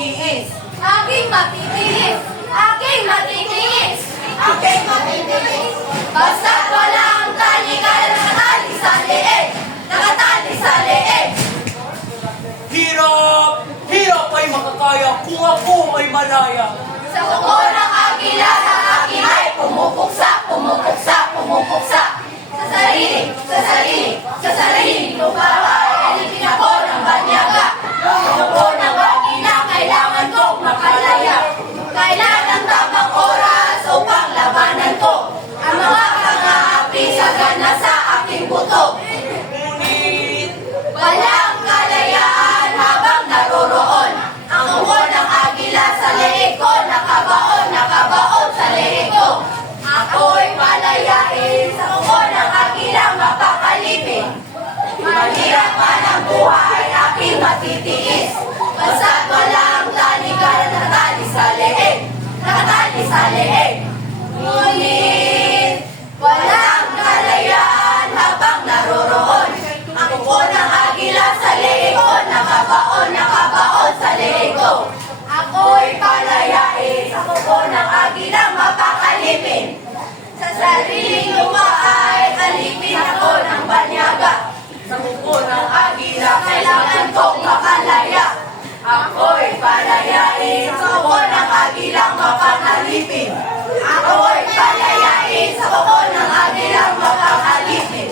matitiis. Aking matitiis. Aking matitiis. Aking matitiis. Basta't walang talikayan nakatali sa leeg. Nakatali sa leeg. Hirap! Hirap ay makakaya kung ako ay malaya. Sa kuko ng agila ng aking ay pumupuksa, pumupuksa, pumupuksa. Sa sarili, sa sarili, sa sarili ko para ay alipin ako ng banyaga. Sa kuko ng agila kailangan kong makalaya. Kailan ang tamang oras upang labanan ko ang mga pang-aapi sa gana sa aking buto. Ngunit, Walang kalayaan habang naroroon. Ang kuko ng agila sa leeg ko, nakabaon, nakabaon sa leeg ko. Ako'y palayain sa kuko ng agila mapakalipin. Mahirap man ang buhay, aking matitiis. Basta't walang talikayan nakatali sa leeg. Nakatali sa leeg. Ngunit, walang kalayaan habang naroroon. Ang kuko ng agila sa leeg ko, nakabaon, nakabaon sa leeg ko. Ako'y palayain sa kuko ng agila mapakalipin. Sa sariling lupa ay alipin ako ng banyaga. Sa kuko ng agila kailangan kong makalaya. Ako'y palayain sa kuko ng agila mapakalipin. Ako'y palayain sa kuko ng agila mapakalipin.